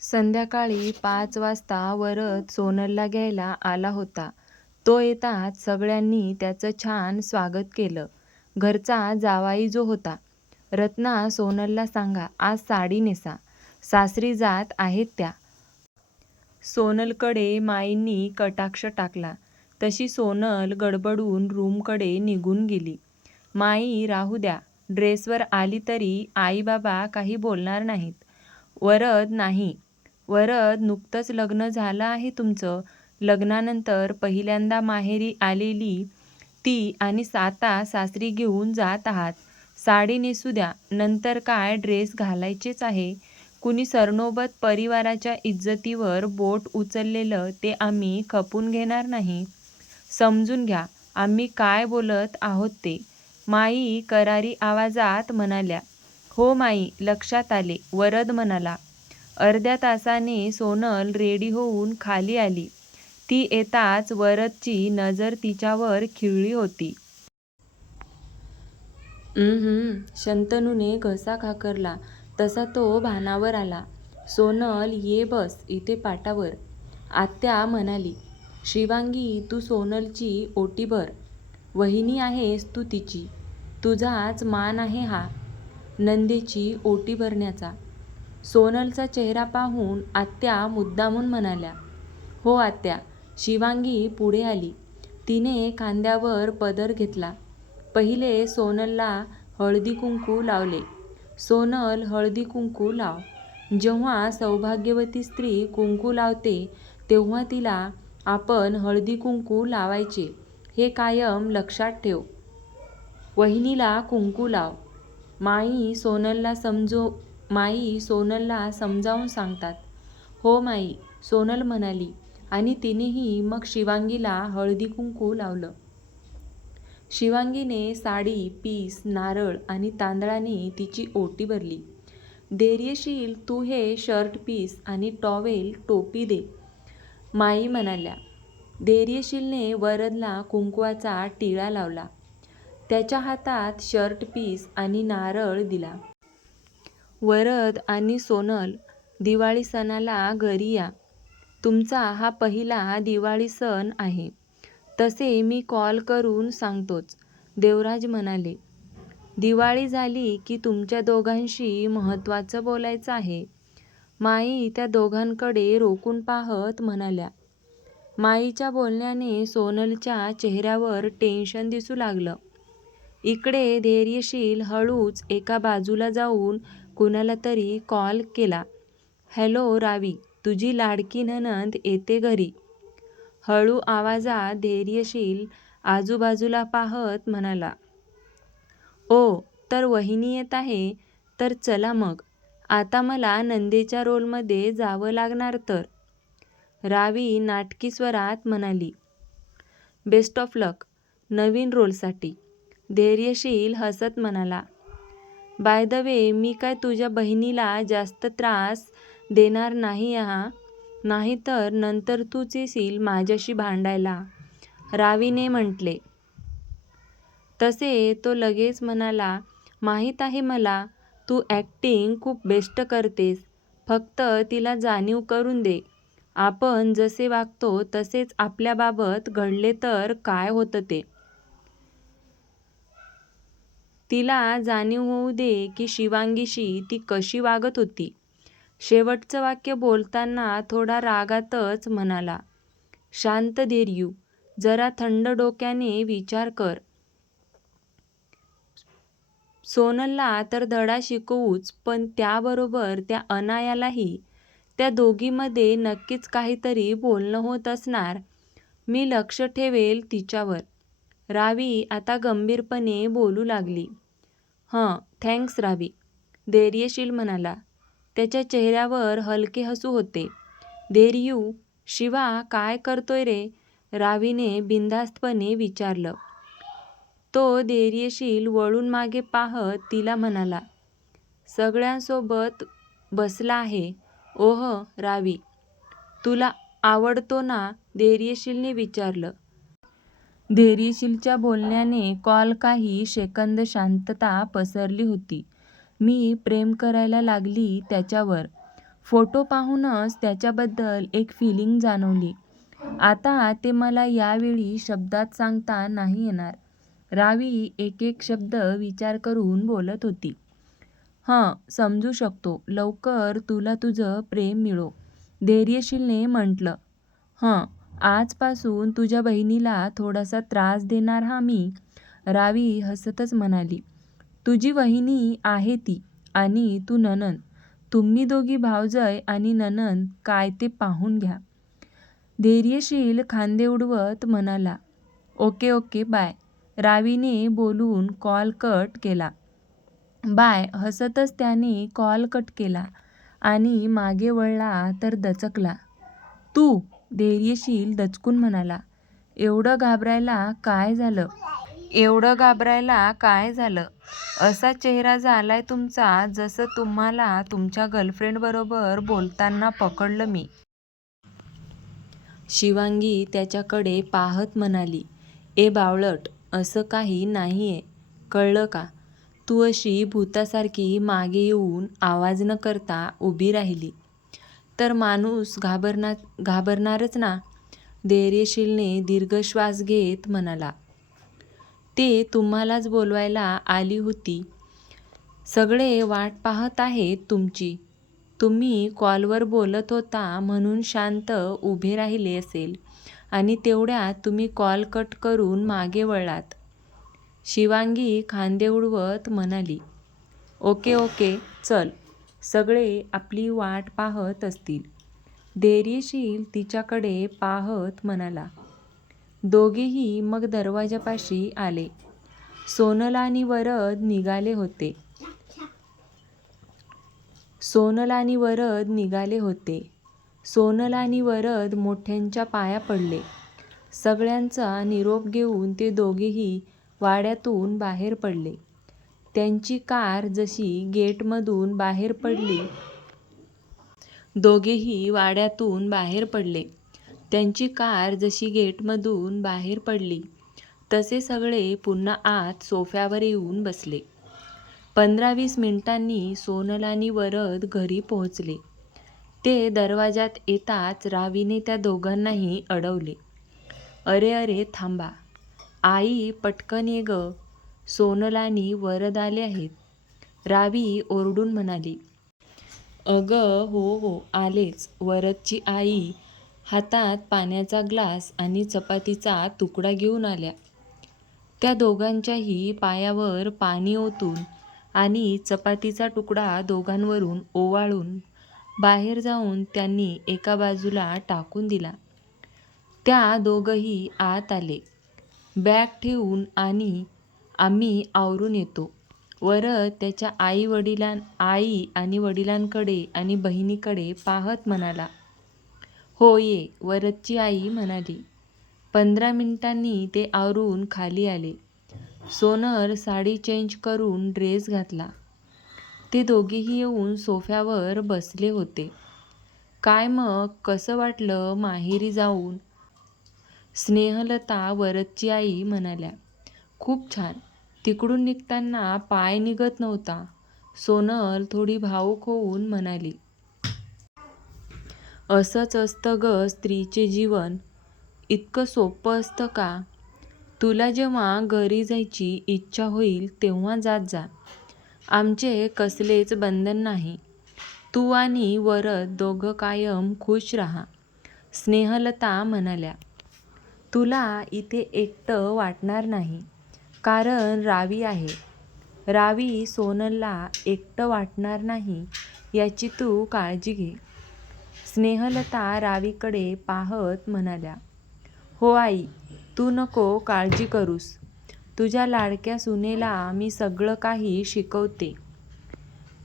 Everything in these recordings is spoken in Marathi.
संध्याकाळी 5 वाजता वरद सोनलला घ्यायला आला होता. तो येताच सगळ्यांनी त्याचं छान स्वागत केलं. घरचा जावाई जो होता, रत्ना सोनलला सांगा आज साडी नेसा, सासरी जात आहेत त्या. सोनलकडे माईंनी कटाक्ष टाकला. तशी सोनल गडबडून रूमकडे निघून गेली. माई राहू द्या, ड्रेसवर आली तरी आई बाबा काही बोलणार नाहीत. वरद नाही, वरद नुकतंच लग्न झालं आहे तुमचं. लग्नानंतर पहिल्यांदा माहेरी आलेली ती आणि आता सासरी घेऊन जात आहात. साडी नेसू द्या, नंतर काय ड्रेस घालायचेच आहे. कुणी सरनोबत परिवाराच्या इज्जतीवर बोट उचललेलं ते आम्ही खपून घेणार नाही. समजून घ्या आम्ही काय बोलत आहोत ते. माई करारी आवाजात म्हणाल्या. हो माई, लक्षात आले, वरद म्हणाला. अर्ध्या तासाने सोनल रेडी होऊन खाली आली. ती येताच वरदची नजर तिच्यावर खिळली होती. शंतनूने घसा खाकरला तसा तो भानावर आला. सोनल ये बस इथे पाटावर. आत्या म्हणाली. शिवांगी तू सोनलची ओटी भर. वहिनी आहेस तू तिची. तुझाच मान आहे हा नंदेची ओटी भरण्याचा. सोनलचा चेहरा पाहून आत्या मुद्दामून म्हणाल्या. हो आत्या. शिवांगी पुढे आली. तिने खांद्यावर पदर घेतला. पहिले सोनलला हळदी कुंकू लावले. सोनल हळदी कुंकू लाव. जेव्हा सौभाग्यवती स्त्री कुंकू लावते तेव्हा तिला आपण हळदी कुंकू लावायचे हे कायम लक्षात ठेव. वहिनीला कुंकू लाव. माई सोनलला समजावून सांगतात. हो माई, सोनल म्हणाली आणि तिनेही मग शिवांगीला हळदी कुंकू लावलं. शिवांगीने साडी, पीस, नारळ आणि तांदळाने तिची ओटी भरली. धैर्यशील तू हे शर्ट पीस आणि टॉवेल टोपी दे, माई म्हणाल्या. धैर्यशीलने वरदला कुंकवाचा टिळा लावला. त्याच्या हातात शर्ट पीस आणि नारळ दिला. वरद आणि सोनल, दिवाळी सणाला घरी या. तुमचा हा पहिला दिवाळी सण आहे. तसे मी कॉल करून सांगतोच, देवराज म्हणाले. दिवाळी झाली की तुमच्या दोघांशी महत्त्वाचं बोलायचं आहे. माई त्या दोघांकडे रोखून पाहत म्हणाल्या. माईच्या बोलण्याने सोनलच्या चेहऱ्यावर टेन्शन दिसू लागलं. इकडे धैर्यशील हळूच एका बाजूला जाऊन कुणाला तरी कॉल केला. हॅलो रावी, तुझी लाडकी नणंद येते घरी. हळू आवाजात धैर्यशील आजूबाजूला पाहत म्हणाला. ओ, तर वहिनी येत आहे, तर चला मग. आता मला नंदेच्या रोलमध्ये जावं लागणार तर. रावी नाटकी स्वरात म्हणाली. बेस्ट ऑफ लक नवीन रोलसाठी. धैर्यशील हसत म्हणाला. बाय द वे, मी काय तुझ्या बहिणीला जास्त त्रास देणार नाही हा. नाहीतर नंतर तूच येशील माझ्याशी भांडायला, रावीने म्हटले. तसे तो लगेच म्हणाला. माहीत आहे मला, तू ॲक्टिंग खूप बेस्ट करतेस. फक्त तिला जाणीव करून दे. आपण जसे वागतो तसेच आपल्याबाबत घडले तर काय होतं ते. तिला जाणीव होऊ दे की शिवांगीशी ती कशी वागत होती. शेवटचं वाक्य बोलताना थोडा रागातच म्हणाला. शांत धैर्यू, जरा थंड डोक्याने विचार कर. सोनलला तर धडा शिकवूच, पण त्याबरोबर त्या अनायालाही. त्या दोघींमध्ये नक्कीच काहीतरी बोलणं होत असणार. मी लक्ष ठेवेल तिच्यावर. रावी आता गंभीरपणे बोलू लागली. थँक्स रावी, धैर्यशील म्हणाला. त्याच्या चेहऱ्यावर हलके हसू होते. धैर्यू, शिवा काय करतोय रे, रावीने बिनधास्तपणे विचारलं. तो धैर्यशील वळून मागे पाहत तिला म्हणाला. सगळ्यांसोबत बसला आहे. ओह रावी, तुला आवडतो ना, धैर्यशीलने विचारलं. धैर्यशीलच्या बोलण्याने कॉल काही सेकंद शांतता पसरली होती. मी प्रेम करायला लागली त्याच्यावर. फोटो पाहूनच त्याच्याबद्दल एक फिलिंग जाणवली. आता ते मला यावेळी शब्दात सांगता नाही येणार. रावी एक एक शब्द विचार करून बोलत होती. समजू शकतो. लवकर तुला तुझं प्रेम मिळो, धैर्यशीलने म्हटलं. आजपासून तुझ्या बहिणीला थोडासा त्रास देणार मी, रावी हसतच म्हणाली. तुझी वहिनी आहे ती आणि तू नणंद. तुम्ही दोघी भावजय आणि नणंद काय ते पाहून घ्या. धैर्यशील खांदे उडवत म्हणाला. Okay bye. रावीने बोलून कॉल कट केला. बाय हसतच त्याने कॉल कट केला आणि मागे वळला तर दचकला. तू? धैर्यशील दचकून म्हणाला. एवढं घाबरायला काय झालं? असा चेहरा झालाय तुमचा जसं तुम्हाला तुमच्या गर्लफ्रेंडबरोबर बोलताना पकडलं मी. शिवांगी त्याच्याकडे पाहत म्हणाली. ए बावळट, असं काही नाहीये, कळलं का? तू अशी भूतासारखी मागे येऊन आवाज न करता उभी राहिली तर माणूस घाबरणारच ना. धैर्यशीलने दीर्घ श्वास घेत म्हणाला. ते तुम्हालाच बोलवायला आली होती. सगळे वाट पाहत आहेत तुमची. तुम्ही कॉलवर बोलत होता म्हणून शांत उभे राहिले असेल आणि तेवढ्यात तुम्ही कॉल कट करून मागे वळलात. शिवांगी खांदे उडवत म्हणाली. ओके चल, सगळे आपली वाट पाहत असतील. धैर्यशील तिच्याकडे पाहत म्हणाला. दोघेही मग दरवाजापाशी आले. सोनल आणि वरद निघाले होते. सोनल आणि वरद मोठ्यांच्या पाया पडले. सगळ्यांचा निरोप घेऊन ते दोघेही वाड्यातून बाहेर पडले. त्यांची कार जशी गेटमधून बाहेर पडली तसे सगळे पुन्हा आत सोफ्यावर येऊन बसले. 15-20 मिनिटांनी सोनल आणि वरद घरी पोहोचले. ते दरवाजात येताच रावीने त्या दोघांनाही अडवले. अरे थांबा. आई पटकन ये ग, सोनल आणि वरद आले आहेत, रावी ओरडून म्हणाली. अगं हो आलेच. वरदची आई हातात पाण्याचा ग्लास आणि चपातीचा तुकडा घेऊन आल्या. त्या दोघांच्याही पायावर पाणी ओतून आणि चपातीचा तुकडा दोघांवरून ओवाळून बाहेर जाऊन त्यांनी एका बाजूला टाकून दिला. त्या दोघंही आत आले. बॅग ठेवून आणि आम्ही आवरून येतो. वरद त्याच्या आई आणि वडिलांकडे आणि बहिणीकडे पाहत म्हणाला. हो ये, वरदची आई म्हणाली. 15 मिनिटांनी ते आवरून खाली आले. सोनल साडी चेंज करून ड्रेस घातला. ते दोघेही येऊन सोफ्यावर बसले होते. काय मग कसं वाटलं माहेरी जाऊन? स्नेहलता वरदची आई म्हणाल्या. खूप छान. तिकडून निघताना पाय निघत नव्हता. सोनल थोडी भावूक होऊन म्हणाली. असंच असतं ग स्त्रीचे जीवन. इतकं सोपं असतं का? तुला जेव्हा घरी जायची इच्छा होईल तेव्हा जात जा. आमचे कसलेच बंधन नाही. तू आणि वरद दोघं कायम खुश राहा, स्नेहलता म्हणाल्या. तुला इथे एकटं वाटणार नाही, कारण रावी आहे. रावी सोनलला एकटं वाटणार नाही याची तू काळजी घे, स्नेहलता रावीकडे पाहत म्हणाल्या. हो आई, तू नको काळजी करूस. तुझ्या लाडक्या सुनेला मी सगळं काही शिकवते.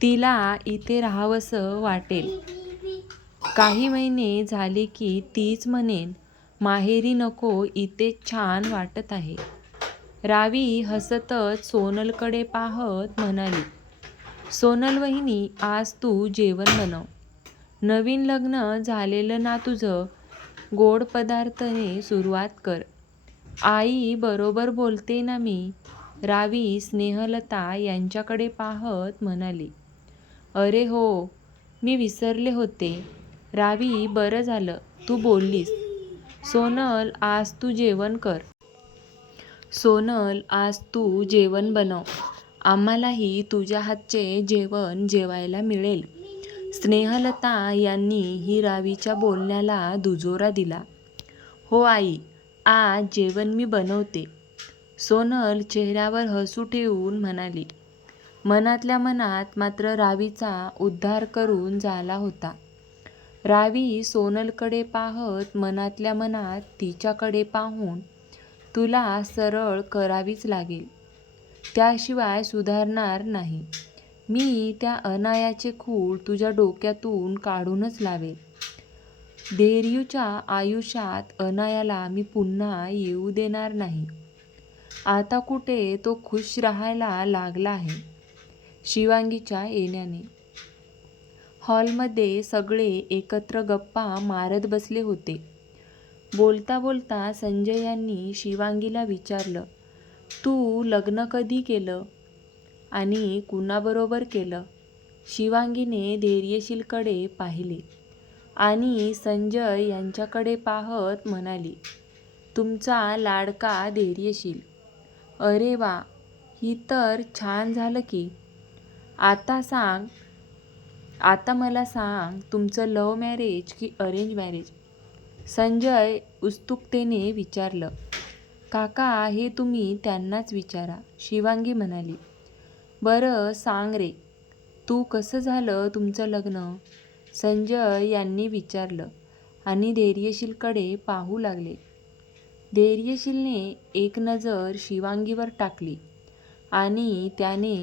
तिला इथे राहावंसं वाटेल. काही महिने झाले की तीच म्हणेन माहेरी नको, इथेच छान वाटत आहे. रावी हसतच सोनलकडे पाहत म्हणाली. सोनल वहिनी, आज तू जेवण बनव. नवीन लग्न झालेलं ना तुझं, गोड पदार्थाने सुरुवात कर. आई बरोबर बोलते ना मी, रावी स्नेहलता यांच्याकडे पाहत म्हणाली. अरे हो, मी विसरले होते. रावी, बरं झालं तू बोललीस. सोनल, आज तू जेवण कर. सोनल, आज तू जेवण बनव. आम्हालाही तुझ्या हातचे जेवण जेवायला मिळेल. स्नेहलता यांनी रावीच्या बोलण्याला दुजोरा दिला. हो आई, आज जेवण मी बनवते. सोनल चेहऱ्यावर हसू ठेवून म्हणाली. मनातल्या मनात मात्र रावीचा उद्धार करून झाला होता. रावी सोनलकडे पाहत मनातल्या मनात तिच्याकडे पाहून, तुला सरळ करावीच लागेल. त्याशिवाय सुधारणार नाही. मी त्या अनायाचे खूळ तुझ्या डोक्यातून काढूनच लावेल. धेर्यूच्या आयुष्यात अनायाला मी पुन्हा येऊ देणार नाही. आता कुठे तो खुश राहायला लागला आहे. शिवांगीच्या येण्याने हॉलमध्ये सगळे एकत्र गप्पा मारत बसले होते. बोलता बोलता संजय यांनी शिवांगीला विचारलं, तू लग्न कधी केलं आणि कुणाबरोबर केलं? शिवांगीने धैर्यशीलकडे पाहिले आणि संजय यांच्याकडे पाहत म्हणाली, तुमचा लाडका धैर्यशील. अरे वा, ही तर छान झालं की. आता मला सांग, तुमचं लव्ह मॅरेज की अरेंज मॅरेज? संजय उत्सुकतेने विचारलं. काका, हे तुम्ही त्यांनाच विचारा, शिवांगी म्हणाली. बरं सांग रे, तू कसं झालं तुमचं लग्न? संजय यांनी विचारलं आणि धैर्यशीलकडे पाहू लागले. धैर्यशीलने एक नजर शिवांगीवर टाकली आणि त्याने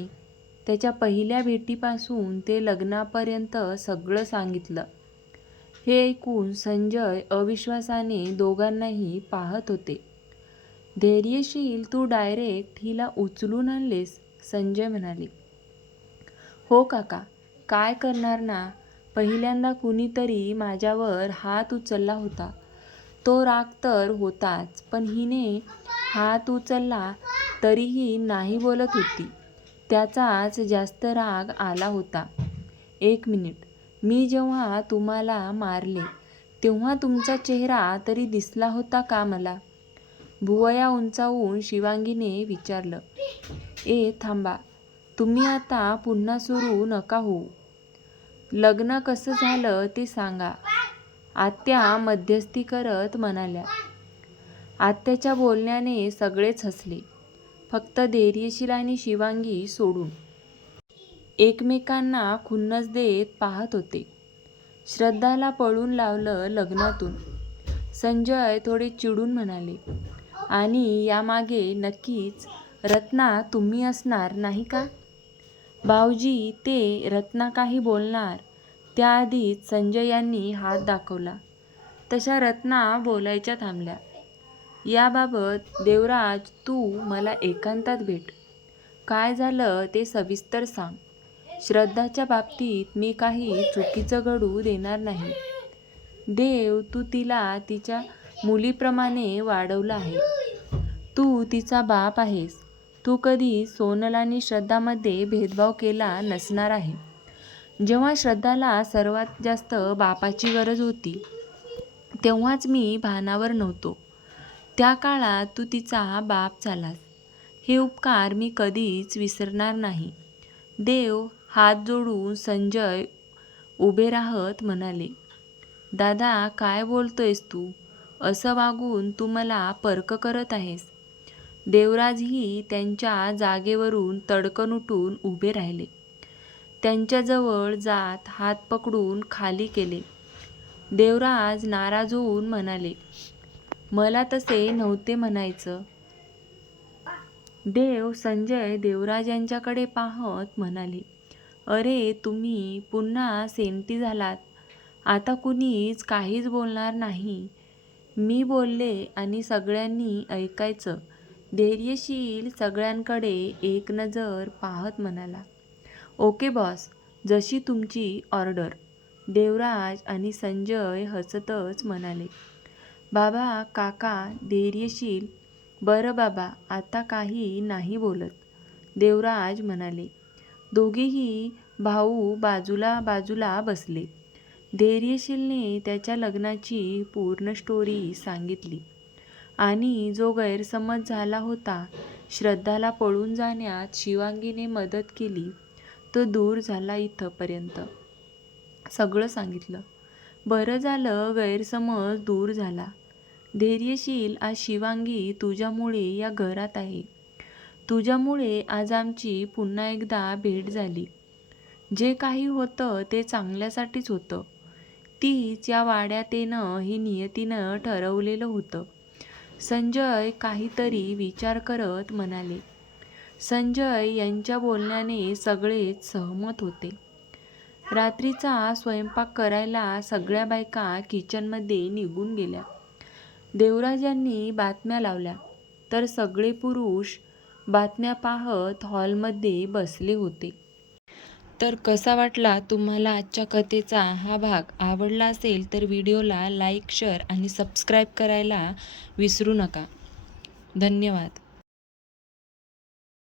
त्याच्या पहिल्या भेटीपासून ते लग्नापर्यंत सगळं सांगितलं. हे ऐकून संजय अविश्वासाने दोघांनाही पाहत होते. धैर्यशील, तू डायरेक्ट हिला उचलून आणलेस? संजय म्हणाले. हो काका, काय करणार ना. पहिल्यांदा कुणीतरी माझ्यावर हात उचलला होता. तो राग तर होताच, पण हिने हात उचलला तरीही नाही बोलत होती. त्याचाच जास्त राग आला होता. एक मिनिट, मी जेव्हा तुम्हाला मारले तेव्हा तुमचा चेहरा तरी दिसला होता का मला? भुवया उंचावून शिवांगीने विचारलं. थांबा, तुम्ही आता पुन्हा सुरू नका होऊ. लग्न कसं झालं ते सांगा, आत्या मध्यस्थी करत म्हणाल्या. आत्याच्या बोलण्याने सगळेच हसले, फक्त धैर्यशील आणि शिवांगी सोडून. एकमेकांना खुन्नस देत पाहत होते. श्रद्धाला पळून लावलं लग्नातून, संजय थोडे चिडून म्हणाले. आणि यामागे नक्कीच रत्ना तुम्ही असणार नाही का? भाऊजी, ते रत्ना काही बोलणार त्याआधीच संजय यांनी हात दाखवला. तशा रत्ना बोलायच्या थांबल्या. याबाबत देवराज, तू मला एकांतात भेट. काय झालं ते सविस्तर सांग. श्रद्धाच्या बाबतीत मी काही चुकीचं घडू देणार नाही. देव, तू तिला तिच्या मुलीप्रमाणे वाढवलं आहे. तू तिचा बाप आहेस. तू कधी सोनल आणि श्रद्धामध्ये भेदभाव केला नसणार आहे. जेव्हा श्रद्धाला सर्वात जास्त बापाची गरज होती तेव्हाच मी भानावर नव्हतो. त्या काळात तू तिचा बाप झालास. हे उपकार मी कधीच विसरणार नाही. देव, हात जोडून संजय उभे राहत म्हणाले. दादा, काय बोलतोयस तू? असं वागून तू मला परक करत आहेस? देवराजही त्यांच्या जागेवरून तडकन उठून उभे राहिले. त्यांच्याजवळ जात हात पकडून खाली केले. देवराज नाराज होऊन म्हणाले, मला तसे नव्हते म्हणायचं. देव संजय देवराज यांच्याकडे पाहत म्हणाले. अरे, तुम्ही पुन्हा सेंटी झालात. आता कुणीच काहीच बोलणार नाही. मी बोलले आणि सगळ्यांनी ऐकायचं. धैर्यशील सगळ्यांकडे एक नजर पाहत म्हणाला. ओके बॉस, जशी तुमची ऑर्डर. देवराज आणि संजय हसतच म्हणाले. बाबा, काका, धैर्यशील. बरं बाबा, आता काही नाही बोलत, देवराज म्हणाले. दोघेही भाऊ बाजूला बाजूला बसले. धैर्यशीलने त्याच्या लग्नाची पूर्ण स्टोरी सांगितली आणि जो गैरसमज झाला होता, श्रद्धाला पळून जाण्यात शिवांगीने मदत केली, तो दूर झाला. इथंपर्यंत सगळं सांगितलं. बरं झालं गैरसमज दूर झाला. धैर्यशील, आज शिवांगी तुझ्यामुळे या घरात आहे. तुझ्यामुळे आज आमची पुन्हा एकदा भेट झाली. जे काही होतं ते चांगल्यासाठीच होतं. तीच या वाड्यात येणं हे नियतीनं ठरवलेलं होतं. संजय काहीतरी विचार करत म्हणाले. संजय यांच्या बोलण्याने सगळेच सहमत होते. रात्रीचा स्वयंपाक करायला सगळ्या बायका किचनमध्ये निघून गेल्या. देवराज यांनी बातम्या लावल्या तर सगळे पुरुष बातम्या पाहत हॉलमध्ये बसले होते. तर कसा वाटला तुम्हाला आजच्या कथेचा हा भाग? आवडला असेल तर व्हिडिओला लाईक, शेअर आणि सबस्क्राईब करायला विसरू नका. धन्यवाद.